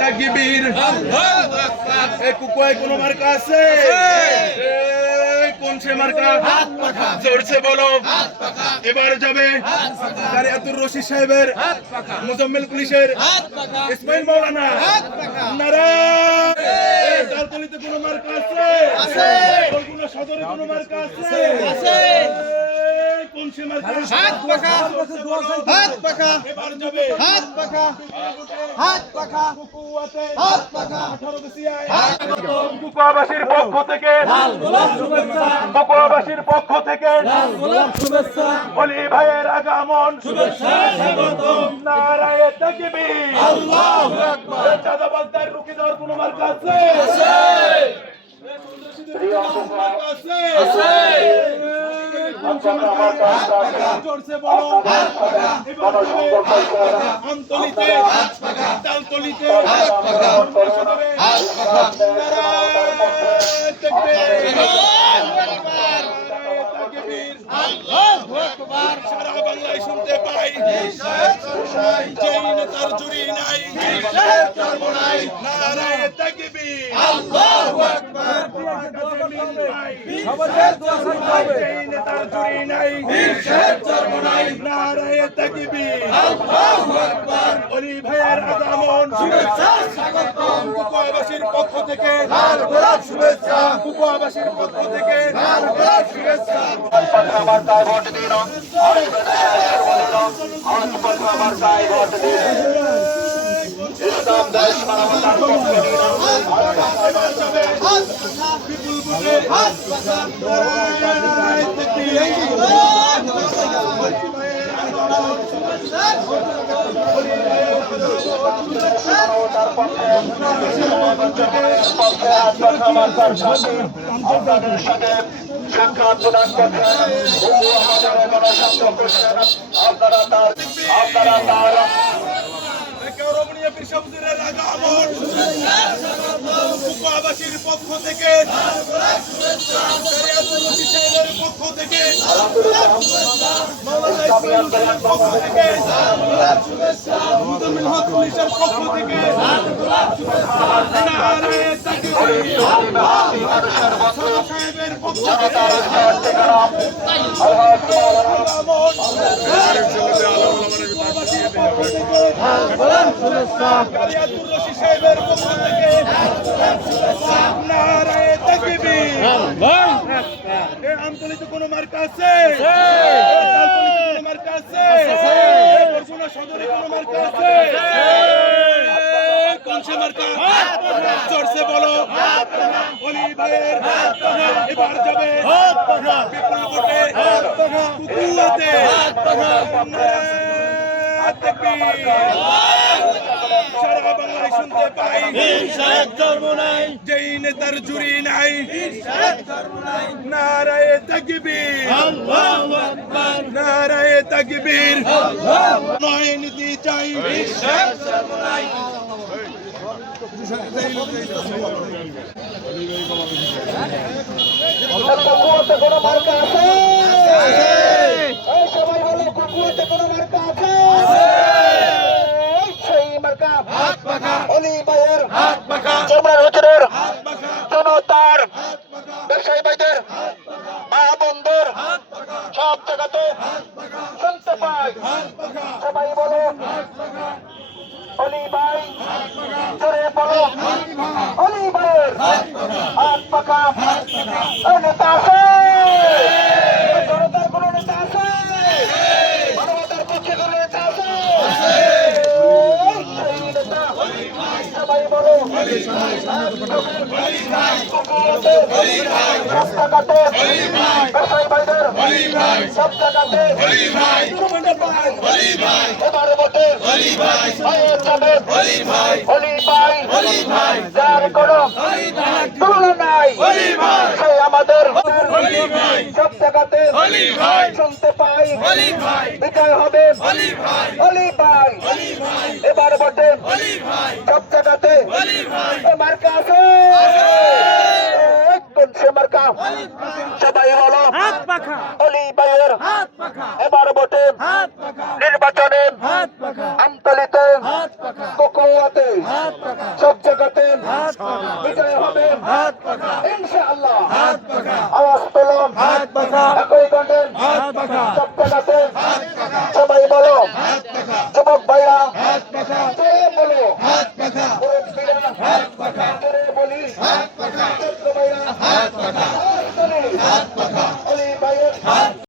তাকবীর এ কুকুয়ায় কোনো মার্কা আছে? কোন সে মার্কা? জোরছে বলো। এবার যাবে কারিয়াতুর রশিদ সাহেবের মুজাম্মেল পুলিশের। ইসমাইল মাওলানা নারা। ডালতলিতে কোনো মার্কা আছে? সদরে কোনো মার্কা আছে? হাত পাখা। হাত পাখা। হাত পাখা। হাত পাখা। হাত পাখা। কুকুয়াবাসীর পক্ষ থেকে কুকুয়াবাসীর পক্ষ থেকে অলি ভাইয়ের আগমন। নারায়ে তাকবীর। আল্লাহু আকবার চাঁদাবাজদের রুখে দেওয়ার কোনো মার্কা আছে? আছে। জোরসে বলো আমতলিতে বাংলায় শুনতে পাই যেই নেতার জুড়ি নাই নারায়ে তাকবীর যেই নেতার জুড়ি নাই। নারায়ে তাকবীর অলি ভাইয়ের আগমন। কুকুয়াবাসীর পক্ষ থেকে। শুভেচ্ছা। কুকুয়াবাসীর পক্ষ থেকে। শুভেচ্ছা। আমার তাই ভোট দিন আমার তাই ভোট দিন আপনাদের সাথে সাক্ষাৎ প্রদান আপনারা তার আগমন কুকুয়াবাসীর পক্ষ থেকে পক্ষ থেকে পক্ষ থেকে পুলিশের পক্ষ থেকে সাহেবের পক্ষ থেকে আমতলিতে কোনো মার্কা আছে কোনো মার্কা আছে সদরে কোনো মার্কা আছে কোন সে মার্কা জোরসে বলো অলি ভাইয়ের এবার যাবে বিপুল ভোটে কুকুয়াতে সারা বাংলায় শুনতে পাই। যেই নেতার জুড়ি নাই। নারায়ে তাকবীর। নারায়ে তাকবীর। নয় নীতি চাই। কোনো মার্কা আছে? পাই। সবাই বলো অলি ভাই জোরে বলো অলি ভাইয়ের হাত পাকা নেতা আছে। জনতার কোনো সবাই বলো সব জায়গাতে ব্যবসায়ী ভাইদের সব জায়গাতে এবারে ভোটে ভাইয়ের যাবে হলি ভাই। যার কোনো তুলনা নাই সে আমাদের সব জায়গাতে শুনতে পাই বিজয় হবে হলি ভাই। এবার ভোটে সব জায়গাতে এ মার্কা আছে কোন সে মার্কা সবাই বলো অলি ভাইয়ের এবার বটে নির্বাচনে আমতলিতে কোকোয়াতে সব জায়গাতে বিজয় হবে ইনশাআল্লাহ আওয়াজ পেলাম